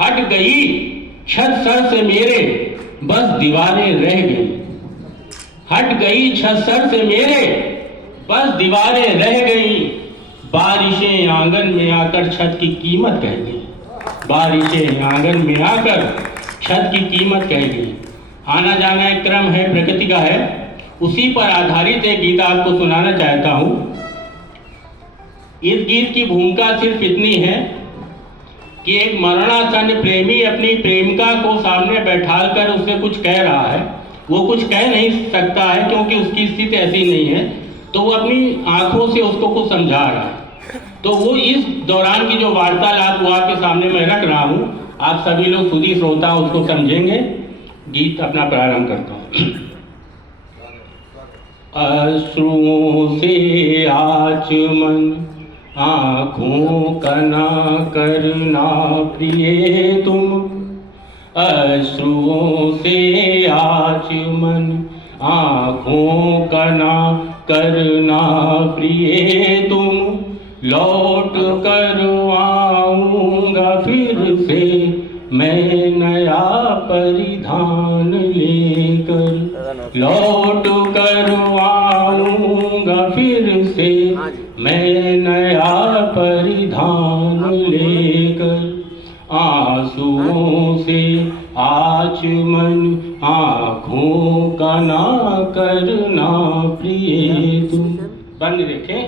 हट गई छत सर से मेरे, बस दीवारें रह गई। हट गई छत सर से मेरे, बस दीवारें रह गई। बारिशें आंगन में आकर छत की कीमत कह गई। बारिशें आंगन में आकर छत की कीमत कह गई। आना जाना एक क्रम है, प्रकृति का है, उसी पर आधारित एक गीत आपको सुनाना चाहता हूं। इस गीत की भूमिका सिर्फ इतनी है कि एक मरणासन्न प्रेमी अपनी प्रेमिका को सामने बैठाकर उससे कुछ कह रहा है। वो कुछ कह नहीं सकता है क्योंकि उसकी स्थिति ऐसी नहीं है, तो वो अपनी आंखों से उसको कुछ समझा रहा है। तो वो इस दौरान की जो वार्तालाप वो आपके सामने मैं रख रहा हूं, आप सभी लोग सुधी श्रोता उसको समझेंगे। गीत अपना प्रारंभ करता हूं। अश्रुओं से आचमन आँखों का ना करना प्रिय तुम। अश्रुओं से आचमन आँखों का ना करना प्रिय तुम। लौट कर आऊँगा फिर से मैं नया परिधान लेकर। लौट कर आऊँगा फिर से मैं नया परिधान लेकर। आंसुओं से आचमन आँखों का ना करना प्रिय तुम। बंद देखें।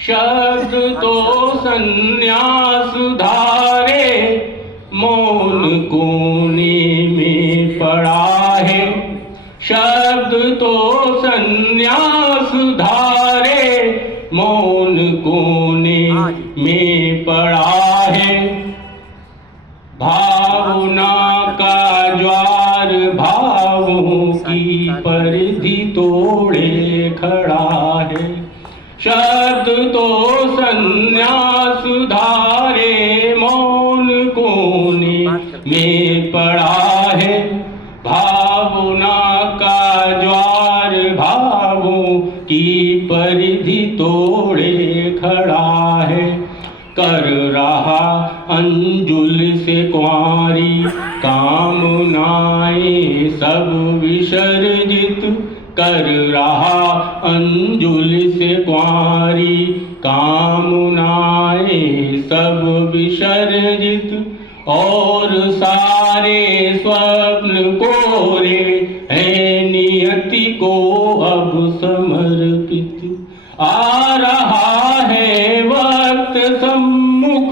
शब्द तो संन्यास धारे मौन कोने में पड़ा है। शब्द तो संन्यास धारे मौन कोने में पड़ा है। भावना का ज्वार भावों की परिधि तोड़े खड़ा है। शब्द तो संन्यास धारे मौन कोने में पड़ा है। भावना का ज्वार भावों की परिधि तोड़े खड़ा है। कर रहा अंजुल से कुंवारी कामनाएं सब विसर्जित। कर रहा अंजुल से कुंवारी कामनाएं सब विसर्जित। और सारे स्वप्न कोरे हैं नियति को अब समर्पित। आ रहा है वक्त सम्मुख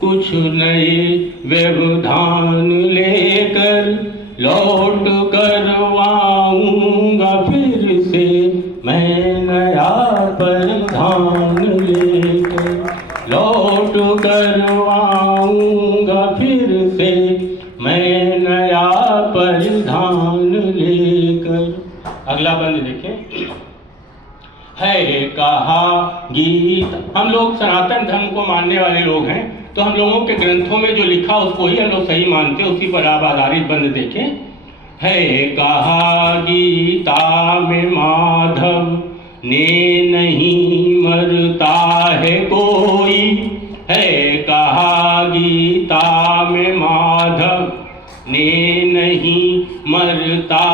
कुछ नए व्यवधान लेकर। लौट कर आऊँगा फिर से मैं नया परिधान लेकर। लौट कर आऊँगा फिर से मैं नया परिधान लेकर। अगला बंद देखें। है कहा गीत। हम लोग सनातन धर्म को मानने वाले लोग हैं, तो हम लोगों के ग्रंथों में जो लिखा उसको ही हम लोग सही मानते हैं, उसी पर आप आधारित बंद देखें। है कहा गीता में माधव ने नहीं मरता है कोई। है कहा गीता में माधव ने नहीं मरता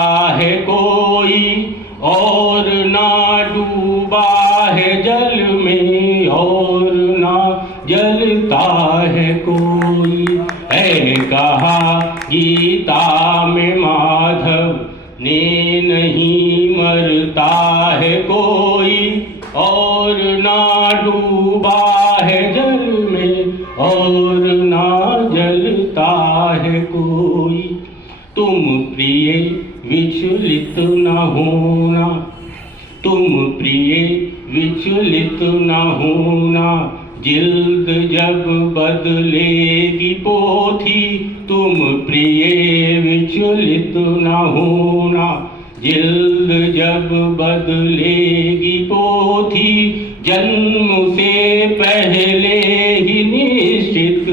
है कोई। और ना डूबा है जल में और ना जलता है कोई। है कहा गीता में माधव ने नहीं मरता है कोई। और ना डूबा है जल में और ना जलता है कोई। तुम प्रिय विचलित न होना। तुम प्रिय विचलित न होना। जिल्द जब बदलेगी पोथी। तुम प्रिय विचलित न होना। जिल्द जब बदलेगी पोथी। जन्म से पहले ही निश्चित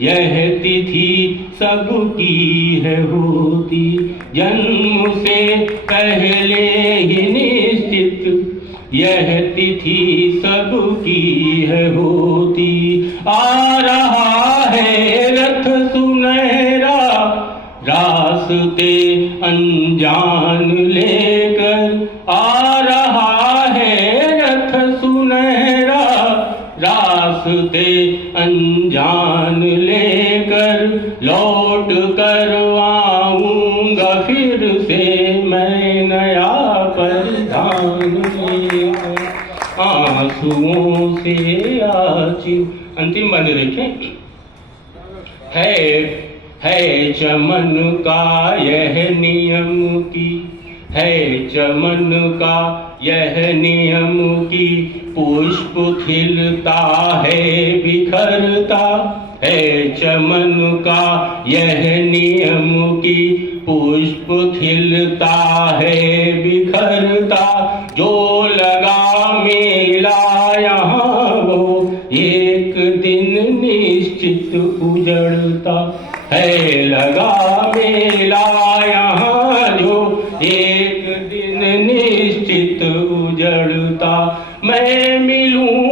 यह तिथि सबकी है होती। जन्म से पहले ही निश्चित यह तिथि सबकी है होती। आ रहा है रास्ते अनजान लेकर आ रहा है रथ सुनहरा, रास्ते अनजान लेकर लौट कर आऊंगा फिर से मैं नया परिधान लेकर, आंसुओं से आंची। अंतिम बंद देखें। है चमन का यह नियम की, है चमन का यह नियम की, पुष्प खिलता है बिखरता, है चमन का यह नियम की, पुष्प खिलता है बिखरता, जो लगा मेला यहाँ वो एक दिन निश्चित उजड़ता, है लगा मेला यहाँ जो एक दिन निश्चित उजड़ता। मैं मिलूं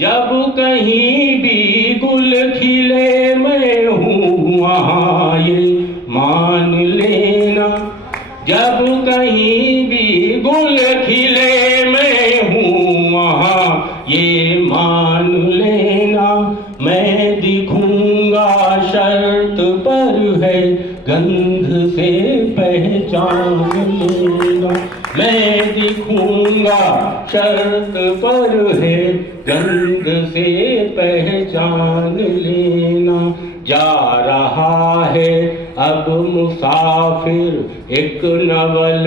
जब कहीं भी गुल खिले, मैं हूँ वहाँ ये मान लेना, जब कहीं भी गुल खिले मैं हूँ वहाँ ये मान लेना। मैं दिखूंगा शर्त पर है गंध से पहचान लेना, मैं दिखूंगा शर्त पर है गंध से पहचान लेना। जा रहा है अब मुसाफिर एक नवल